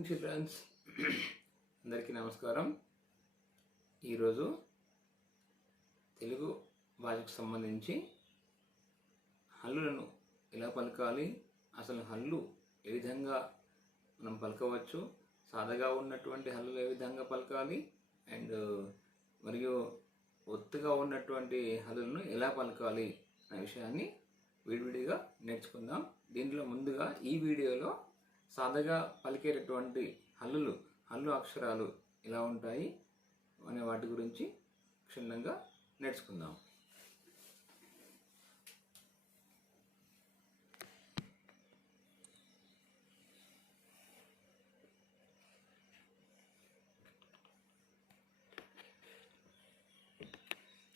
Morning children's. అందరికీ నమస్కారం. ఈరోజు తెలుగు భాషకు సంబంధించి హల్లులను ఎలా పలకాలి, అసలు హల్లు ఏ విధంగా మనం పలకవచ్చు, సాదాగా ఉన్నటువంటి హల్లులు ఏ విధంగా పలకాలి అండ్ మరియు ఒత్తుగా ఉన్నటువంటి హల్లులను ఎలా పలకాలి అనే విషయాన్ని విడివిడిగా నేర్చుకుందాం. దీంట్లో ముందుగా ఈ వీడియోలో సాదాగా పలికేటటువంటి హల్లు అక్షరాలు ఎలా ఉంటాయి అనే వాటి గురించి క్షుణ్ణంగా నేర్చుకుందాం.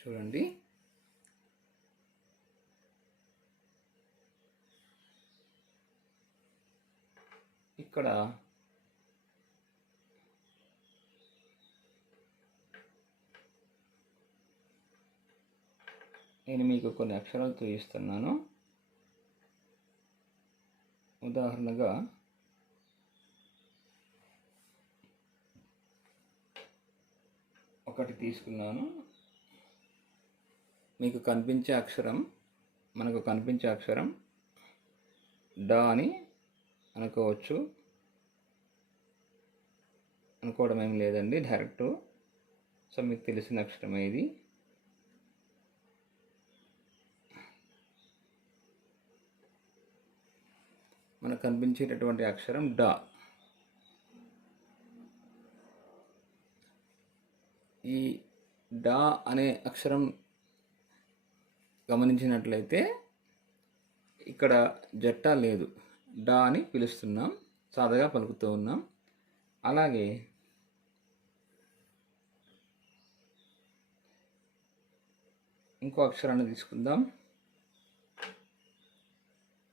చూడండి, ఇక్కడ నేను మీకు కొన్ని అక్షరాలు చూపిస్తున్నాను. ఉదాహరణగా ఒకటి తీసుకున్నాను. మీకు కనిపించే అక్షరం, మనకు కనిపించే అక్షరం డా అని అనుకోవచ్చు. అనుకోవడం ఏం లేదండి, డైరెక్ట్. సో మీకు తెలిసిన అక్షరమే ఇది. మనకు కనిపించేటటువంటి అక్షరం డా. ఈ డా అనే అక్షరం గమనించినట్లయితే ఇక్కడ జట్టా లేదు, డా అని పిలుస్తున్నాం, సాదాగా పలుకుతూ ఉన్నాం. అలాగే ఇంకో అక్షరాన్ని తీసుకుందాం.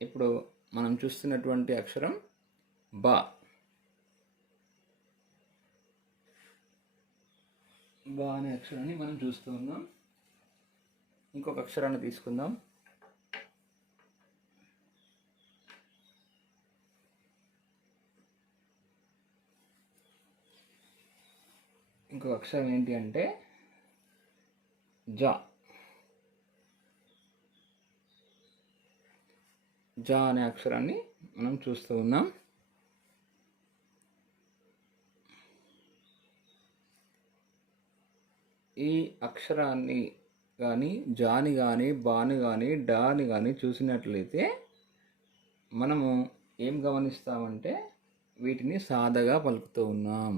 ఇప్పుడు మనం చూస్తున్నటువంటి అక్షరం బా. బా అనే అక్షరాన్ని మనం చూస్తూ ఉన్నాం. ఇంకొక అక్షరాన్ని తీసుకుందాం. ఇంకొక అక్షరం ఏంటి అంటే జా. జా అనే అక్షరాన్ని మనం చూస్తూ ఉన్నాం. ఈ అక్షరాన్ని కానీ, జాని కానీ, బాని కానీ, డాని కానీ చూసినట్లయితే మనము ఏం గమనిస్తామంటే వీటిని సాదాగా పలుకుతూ ఉన్నాం.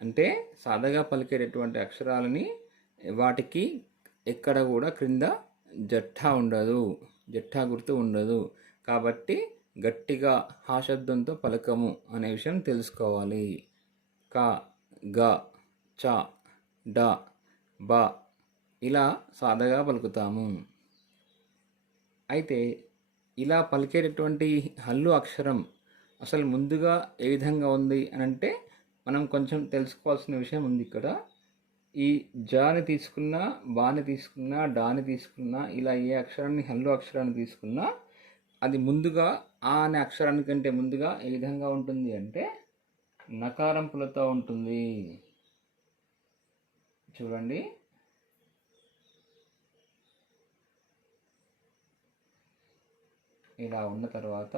అంటే సాదాగా పలికేటటువంటి అక్షరాలని వాటికి ఎక్కడ కూడా క్రింద జట్టా ఉండదు, జట్టా గుర్తు ఉండదు. కాబట్టి గట్టిగా హాశబ్దంతో పలకము అనే విషయం తెలుసుకోవాలి. క, గ, చ, డ, బ ఇలా సాదాగా పలుకుతాము. అయితే ఇలా పలికేటటువంటి హల్లు అక్షరం అసలు ముందుగా ఏ విధంగా ఉంది అని అంటే మనం కొంచెం తెలుసుకోవాల్సిన విషయం ఉంది ఇక్కడ. ఈ జాని తీసుకున్నా, బాని తీసుకున్నా, డాని తీసుకున్నా, ఇలా ఏ అక్షరాన్ని హల్లు అక్షరాన్ని తీసుకున్నా అది ముందుగా ఆ అనే అక్షరానికంటే ముందుగా ఏ విధంగా ఉంటుంది అంటే నకారంపులతో ఉంటుంది. చూడండి, ఇలా ఉన్న తర్వాత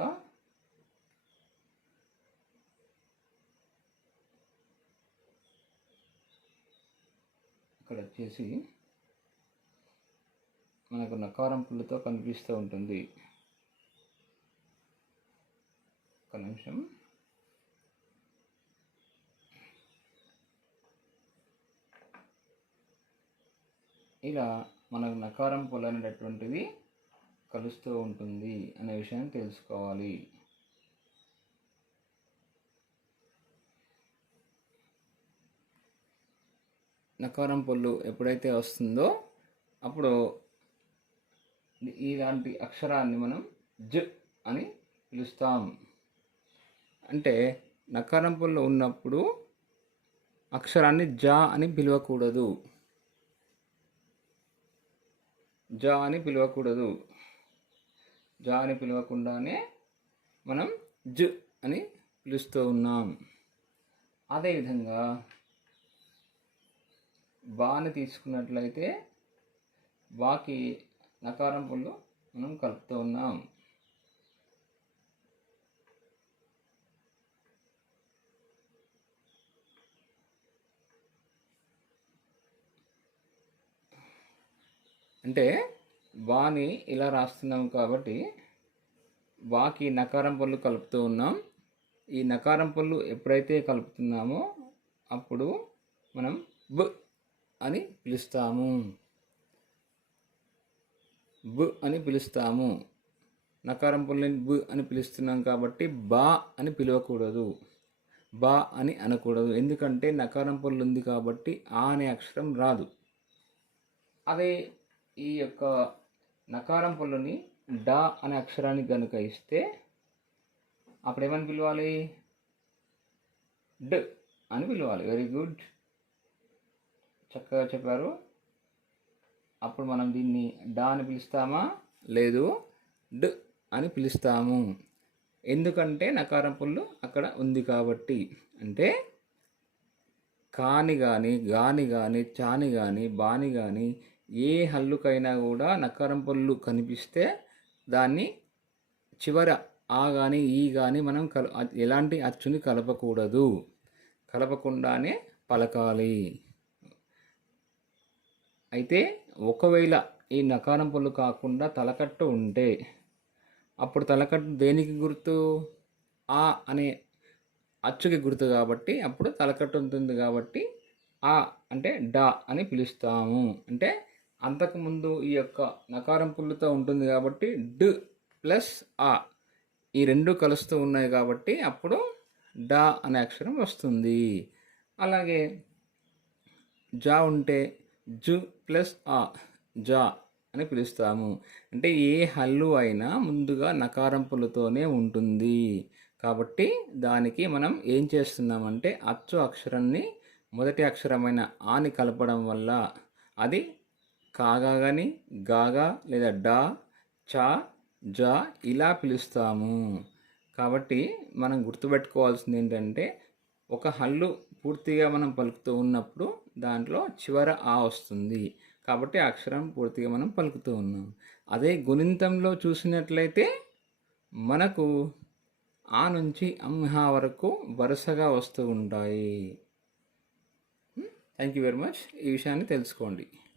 ఇక్కడ వచ్చేసి మనకు నకారంపులతో కనిపిస్తూ ఉంటుంది. ఒక నిమిషం. ఇలా మనకు నకారంపులు అనేటటువంటిది కలుస్తూ ఉంటుంది అనే విషయం తెలుసుకోవాలి. నకారం పొల్లు ఎప్పుడైతే వస్తుందో అప్పుడు ఇలాంటి అక్షరాన్ని మనం జ అని పిలుస్తాం. అంటే నకారం పొల్లు ఉన్నప్పుడు అక్షరాన్ని జా అని పిలవకూడదు. జా అని పిలవకూడదు. జా అని పిలవకుండానే మనం జ అని పిలుస్తూ ఉన్నాం. అదేవిధంగా బాని తీసుకున్నట్లయితే బాకి నకారం పళ్ళు మనం కలుపుతూ ఉన్నాం. అంటే బాని ఇలా రాస్తున్నాం కాబట్టి బాకి నకారం పళ్ళు కలుపుతూ ఉన్నాం. ఈ నకారం పళ్ళు ఎప్పుడైతే కలుపుతున్నామో అప్పుడు మనం బ్ అని పిలుస్తాము. బ్ అని పిలుస్తాము. నకారం పళ్ళని బ్ అని పిలుస్తున్నాం కాబట్టి బా అని పిలవకూడదు, బా అని అనకూడదు. ఎందుకంటే నకారం పళ్ళు ఉంది కాబట్టి ఆ అనే అక్షరం రాదు. అదే ఈ యొక్క నకారం పళ్ళుని డా అనే అక్షరాన్ని కనుక ఇస్తే అప్పుడు ఏమని పిలవాలి? డ్ అని పిలవాలి. వెరీ గుడ్, చక్కగా చెప్పారు. అప్పుడు మనం దీన్ని డా అని పిలుస్తామా? లేదు, డ్ అని పిలుస్తాము. ఎందుకంటే నకారం పళ్ళు అక్కడ ఉంది కాబట్టి. అంటే కాని కానీ, గాని కానీ, చాని కానీ, బాని కానీ ఏ హల్లుకైనా కూడా నకారం పళ్ళు కనిపిస్తే దాన్ని చివర ఆ కానీ ఈ కానీ మనం ఎలాంటి అచ్చుని కలపకూడదు, కలపకుండానే పలకాలి. అయితే ఒకవేళ ఈ నకారం పళ్ళు కాకుండా తలకట్టు ఉంటే అప్పుడు తలకట్టు దేనికి గుర్తు? ఆ అనే అచ్చుకి గుర్తు కాబట్టి అప్పుడు తలకట్టు ఉంటుంది కాబట్టి ఆ అంటే డా అని పిలుస్తాము. అంటే అంతకుముందు ఈ యొక్క నకారం పుల్లుతో ఉంటుంది కాబట్టి డ్ ప్లస్ ఆ ఈ రెండు కలుస్తూ ఉన్నాయి కాబట్టి అప్పుడు డా అనే అక్షరం వస్తుంది. అలాగే జా ఉంటే జు ప్లస్ ఆ జా అని పిలుస్తాము. అంటే ఏ హల్లు అయినా ముందుగా నకారం పుల్లుతోనే ఉంటుంది కాబట్టి దానికి మనం ఏం చేస్తున్నామంటే అచ్చు అక్షరాన్ని మొదటి అక్షరమైన ఆని కలపడం వల్ల అది కాగా కానీ గాగా లేదా డా చా జా ఇలా పిలుస్తాము. కాబట్టి మనం గుర్తుపెట్టుకోవాల్సింది ఏంటంటే ఒక హల్లు పూర్తిగా మనం పలుకుతూ ఉన్నప్పుడు దాంట్లో చివర ఆ వస్తుంది కాబట్టి ఆ అక్షరం పూర్తిగా మనం పలుకుతూ ఉన్నాం. అదే గుణింతంలో చూసినట్లయితే మనకు ఆ నుంచి అంహా వరకు వరుసగా వస్తూ ఉంటాయి. Thank you very much. ఈ విషయాన్ని తెలుసుకోండి.